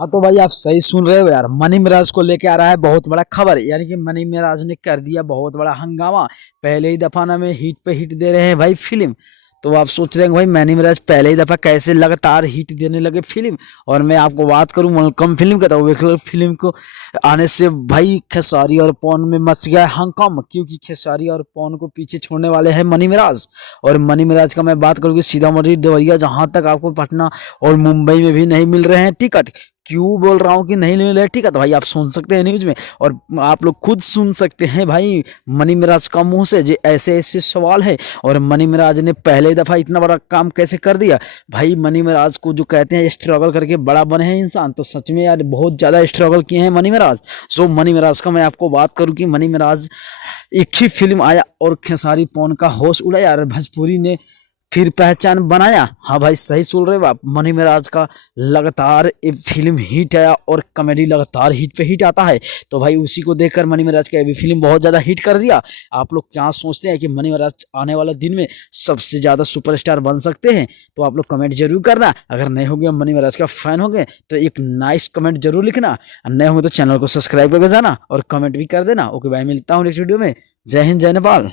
हाँ तो भाई आप सही सुन रहे हो यार। मनी मिराज को लेके आ रहा है बहुत बड़ा खबर, यानी कि मनी मिराज ने कर दिया बहुत बड़ा हंगामा। पहले ही दफा ना में हिट पे हिट दे रहे हैं भाई फिल्म। तो आप सोच रहे हैं भाई मनी मिराज पहले ही दफा कैसे लगातार हिट देने लगे फिल्म। और मैं आपको बात करूं मलकम फिल्म का, तो वेखल फिल्म को आने से भाई खेसारी और पवन में मच गया है हंगामा, क्योंकि खेसारी और पवन को पीछे छोड़ने वाले हैं मनी मिराज। और मनी मिराज का मैं बात करूँ कि सीतामढ़ी देवरिया जहां तक आपको पटना और मुंबई में भी नहीं मिल रहे हैं टिकट। क्यों बोल रहा हूँ कि नहीं मिल रहे टिकट, भाई आप सुन सकते हैं न्यूज में, और आप लोग खुद सुन सकते हैं भाई मनी मिराज का मुंह से जो ऐसे ऐसे सवाल है। और मनी मिराज ने पहले दफा इतना बड़ा काम कैसे कर दिया। भाई मनी मिराज को जो कहते हैं स्ट्रगल करके बड़ा बने हैं इंसान, तो सच में यार बहुत ज्यादा स्ट्रगल किए हैं मनी मिराज। सो मनी मिराज का मैं आपको बात करूं कि मनी मिराज एक ही फिल्म आया और खेसारी पवन का होश उड़ा यार, भोजपुरी ने फिर पहचान बनाया। हाँ भाई सही सुन रहे हो आप। मनी मिराज का लगातार एक फिल्म हिट आया और कॉमेडी लगातार हिट पे हिट आता है। तो भाई उसी को देखकर मनी मिराज का भी फिल्म बहुत ज्यादा हिट कर दिया। आप लोग क्या सोचते हैं कि मनी मिराज आने वाला दिन में सबसे ज्यादा सुपरस्टार बन सकते हैं? तो आप लोग कमेंट जरूर करना। अगर नए हो गए मनी मिराज का फैन हो गए तो एक नाइस कमेंट जरूर लिखना। नए होंगे तो चैनल को सब्सक्राइब करके जाना और कमेंट भी कर देना। ओके भाई, मिलता हूँ नेक्स्ट वीडियो में। जय हिंद, जय नेपाल।